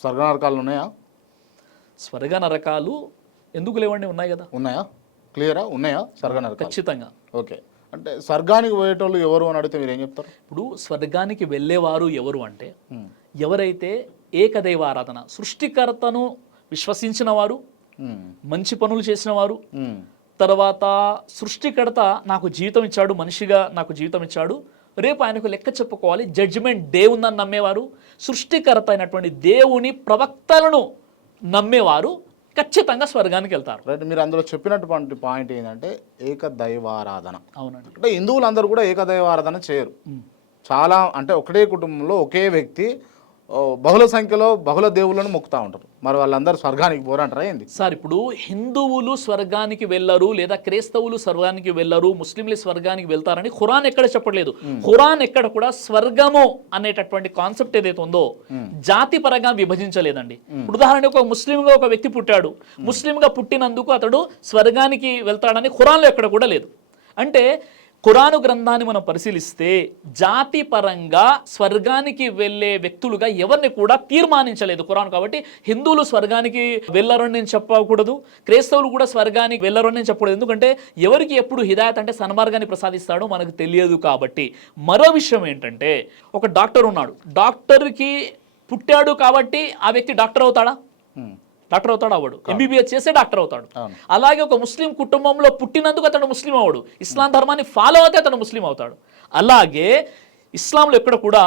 స్వర్గ నరకాలు ఉన్నాయా? స్వర్గ నరకాలు ఎందుకు లేవండి, ఉన్నాయి కదా. ఉన్నాయా? క్లియరా? ఉన్నాయా స్వర్గ నరకాలు? ఖచ్చితంగా. ఓకే, అంటే స్వర్గానికి పోయేటోళ్ళు ఎవరు అని అడిగితే మీరు ఏం చెప్తారు? ఇప్పుడు స్వర్గానికి వెళ్ళేవారు ఎవరు అంటే ఎవరైతే ఏకదైవ ఆరాధన, సృష్టికర్తను విశ్వసించిన వారు, మంచి పనులు చేసిన వారు, తర్వాత సృష్టికర్త నాకు జీవితం ఇచ్చాడు, మనిషిగా నాకు జీవితం ఇచ్చాడు, రేపు ఆయనకు లెక్క చెప్పుకోవాలి, జడ్జిమెంట్ డే ఉందని నమ్మేవారు, సృష్టికర్త అయినటువంటి దేవుని ప్రవక్తలను నమ్మేవారు ఖచ్చితంగా స్వర్గానికి వెళ్తారు. రైట్, మీరు అందులో చెప్పినటువంటి పాయింట్ ఏంటంటే ఏకదైవారాధన. అవునండి. అంటే హిందువులందరూ కూడా ఏకదైవారాధన చేయరు. చాలా అంటే ఒకటే కుటుంబంలో ఒకే వ్యక్తి బహుళ సంఖ్యలో బహుళ దేవుళ్ళను మొక్కుతూ ఉంటారు. మరి వాళ్ళందరూ స్వర్గానికి పోరంటారా ఏంది సార్? ఇప్పుడు హిందువులు స్వర్గానికి వెళ్ళరు, లేదా క్రైస్తవులు స్వర్గానికి వెళ్ళరు, ముస్లింలు స్వర్గానికి వెళ్తారని ఖురాన్ ఎక్కడ చెప్పట్లేదు. ఖురాన్ ఎక్కడ కూడా స్వర్గము అనేటటువంటి కాన్సెప్ట్ ఏదైతే ఉందో జాతి పరంగా విభజించలేదండి. ఇప్పుడు ఉదాహరణకు ఒక ముస్లింగా ఒక వ్యక్తి పుట్టాడు, ముస్లింగా పుట్టినందుకు అతడు స్వర్గానికి వెళ్తాడని ఖురాన్లో ఎక్కడ కూడా లేదు. అంటే ఖురాను గ్రంథాన్ని మనం పరిశీలిస్తే జాతి పరంగా స్వర్గానికి వెళ్ళే వ్యక్తులుగా ఎవరిని కూడా తీర్మానించలేదు ఖురాన్. కాబట్టి హిందువులు స్వర్గానికి వెళ్ళరని నేను చెప్పకూడదు, క్రైస్తవులు కూడా స్వర్గానికి వెళ్ళరని నేను చెప్పకూడదు. ఎందుకంటే ఎవరికి ఎప్పుడు హిదాయత్ అంటే సన్మార్గాన్ని ప్రసాదిస్తాడో మనకు తెలియదు. కాబట్టి మరో విషయం ఏంటంటే, ఒక డాక్టర్ ఉన్నాడు, డాక్టర్కి పుట్టాడు కాబట్టి ఆ వ్యక్తి డాక్టర్ అవుతాడా? డాక్టర్ అవుతాడు అవ్వడు. ఎంబీబీఎస్ చేస్తే డాక్టర్ అవుతాడు. అలాగే ఒక ముస్లిం కుటుంబంలో పుట్టినందుకు అతడు ముస్లిం అవడు, ఇస్లాం ధర్మాన్ని ఫాలో అయితే అతడు ముస్లిం అవుతాడు. అలాగే ఇస్లాంలో ఎక్కడ కూడా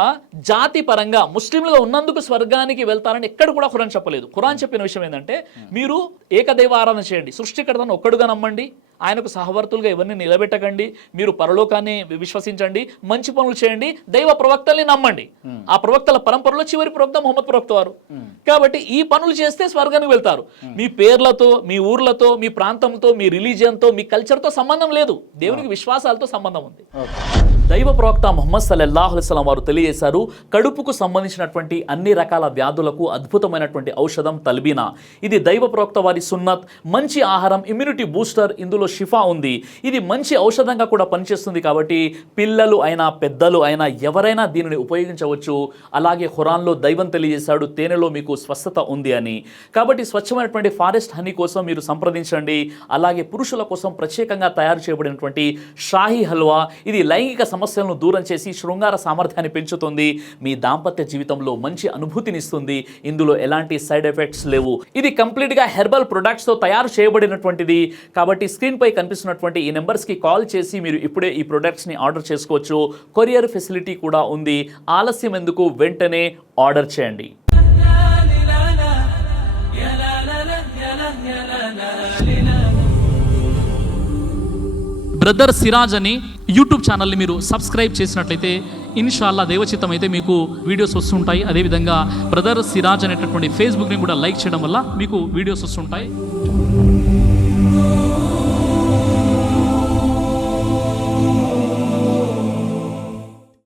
జాతి పరంగా ముస్లింలుగా ఉన్నందుకు స్వర్గానికి వెళ్తారని ఎక్కడ కూడా ఖురాన్ చెప్పలేదు. ఖురాన్ చెప్పిన విషయం ఏంటంటే, మీరు ఏకదైవ ఆరాధన చేయండి, సృష్టికర్తను ఒక్కడుగా నమ్మండి, ఆయనకు సహవర్తులుగా ఎవరిని నిలబెట్టకండి, మీరు పరలోకాన్ని విశ్వసించండి, మంచి పనులు చేయండి, దైవ ప్రవక్తల్ని నమ్మండి. ఆ ప్రవక్తల పరంపరలో చివరి ప్రవక్త ముహమ్మద్ ప్రవక్త వారు. కాబట్టి ఈ పనులు చేస్తే స్వర్గానికి వెళ్తారు. మీ పేర్లతో, మీ ఊర్లతో, మీ ప్రాంతంతో, మీ రిలీజియన్తో, మీ కల్చర్తో సంబంధం లేదు, దేవునికి విశ్వాసాలతో సంబంధం ఉంది. దైవ ప్రవక్త ముహమ్మద్ సల్లల్లాహు అలైహి వసల్లం వారు తెలియజేశారు, కడుపుకు సంబంధించినటువంటి అన్ని రకాల వ్యాధులకు అద్భుతమైనటువంటి ఔషధం తల్బీనా. ఇది దైవ ప్రవక్త వారి సున్నత్, మంచి ఆహారం, ఇమ్యూనిటీ బూస్టర్, ఇందులో షిఫా ఉంది. ఇది మంచి ఔషధంగా కూడా పనిచేస్తుంది. కాబట్టి పిల్లలు అయినా పెద్దలు అయినా ఎవరైనా దీనిని ఉపయోగించవచ్చు. అలాగే ఖురాన్లో దైవం తెలియజేశాడు, తేనెలో మీకు స్వస్థత ఉంది అని. కాబట్టి స్వచ్ఛమైనటువంటి ఫారెస్ట్ హనీ కోసం మీరు సంప్రదించండి. అలాగే పురుషుల కోసం ప్రత్యేకంగా తయారు చేయబడినటువంటి షాహీ హల్వా, ఇది లైంగిక సమస్యలను దూరం చేసి శృంగార సామర్థ్యాన్ని పెంచుతుంది, మీ దాంపత్య జీవితంలో మంచి అనుభూతినిస్తుంది. ఇందులో ఎలాంటి సైడ్ ఎఫెక్ట్స్ లేవు. ఇది కంప్లీట్గా హెర్బల్ ప్రొడక్ట్స్తో తయారు చేయబడినటువంటిది. కాబట్టి స్క్రీన్పై కనిపిస్తున్నటువంటి ఈ నెంబర్స్కి కాల్ చేసి మీరు ఇప్పుడే ఈ ప్రొడక్ట్స్ని ఆర్డర్ చేసుకోవచ్చు. కొరియర్ ఫెసిలిటీ కూడా ఉంది. ఆలస్యం ఎందుకు, వెంటనే ఆర్డర్ చేయండి. బ్రదర్ సిరాజ్ అని యూట్యూబ్ ఛానల్ని మీరు సబ్స్క్రైబ్ చేసినట్లయితే ఇన్షాల్లా దైవచిత్తం అయితే మీకు వీడియోస్ వస్తుంటాయి. అదేవిధంగా బ్రదర్ సిరాజ్ అనేటటువంటి ఫేస్బుక్ని కూడా లైక్ చేయడం వల్ల మీకు వీడియోస్ వస్తుంటాయి.